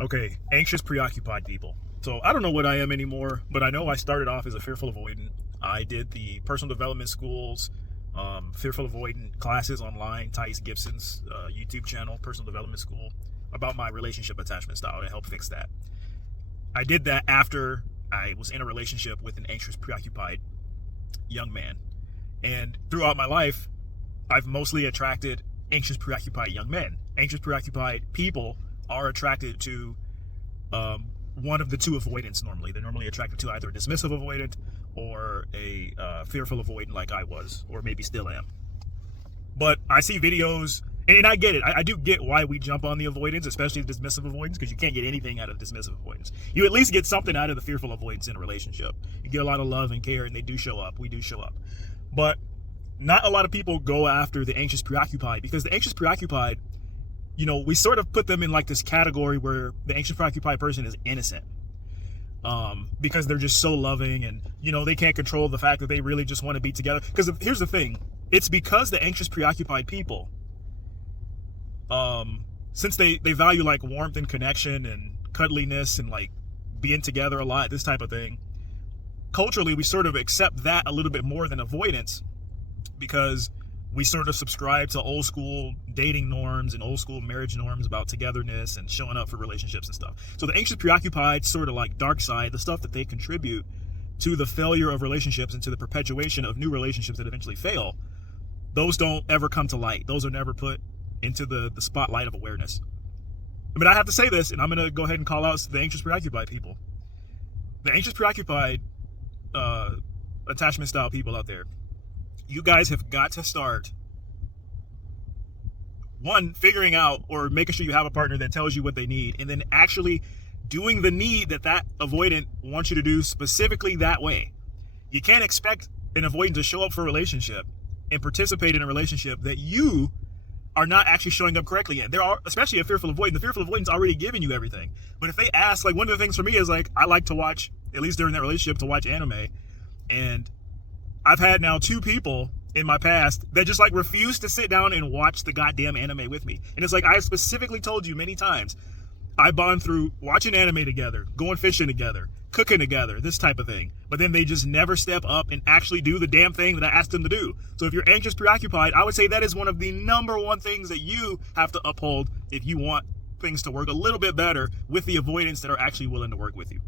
Okay, anxious, preoccupied people. So I don't know what I am anymore, but I know I started off as a fearful avoidant. I did the personal development schools, fearful avoidant classes online, Thais Gibson's YouTube channel, personal development school, about my relationship attachment style to help fix that. I did that after I was in a relationship with an anxious, preoccupied young man. And throughout my life, I've mostly attracted anxious, preoccupied young men. Anxious, preoccupied people are attracted to one of the two avoidants normally. They're normally attracted to either a dismissive avoidant or a fearful avoidant like I was, or maybe still am. But I see videos, and I get it. I do get why we jump on the avoidance, especially the dismissive avoidance, because you can't get anything out of dismissive avoidance. You at least get something out of the fearful avoidance in a relationship. You get a lot of love and care, and they do show up. We do show up. But not a lot of people go after the anxious preoccupied, because the anxious preoccupied, we sort of put them in like this category where the anxious preoccupied person is innocent, because they're just so loving, and they can't control the fact that they really just want to be together. Because here's the thing, it's because the anxious preoccupied people, since they value like warmth and connection and cuddliness and like being together a lot, this type of thing, culturally we sort of accept that a little bit more than avoidance, because we sort of subscribe to old school dating norms and old school marriage norms about togetherness and showing up for relationships and stuff. So the anxious preoccupied sort of like dark side, the stuff that they contribute to the failure of relationships and to the perpetuation of new relationships that eventually fail, those don't ever come to light. Those are never put into the spotlight of awareness. I mean, I have to say this, and I'm going to go ahead and call out the anxious preoccupied people. The anxious preoccupied attachment style people out there, you guys have got to start, one, figuring out or making sure you have a partner that tells you what they need, and then actually doing the need that avoidant wants you to do specifically that way. You can't expect an avoidant to show up for a relationship and participate in a relationship that you are not actually showing up correctly in. There are, especially a fearful avoidant, the fearful avoidant's already giving you everything. But if they ask, like, one of the things for me is like, I like to watch, at least during that relationship, to watch anime. And I've had now 2 people in my past that just like refuse to sit down and watch the goddamn anime with me. And it's like, I specifically told you many times, I bond through watching anime together, going fishing together, cooking together, this type of thing. But then they just never step up and actually do the damn thing that I asked them to do. So if you're anxious, preoccupied, I would say that is one of the number one things that you have to uphold if you want things to work a little bit better with the avoidants that are actually willing to work with you.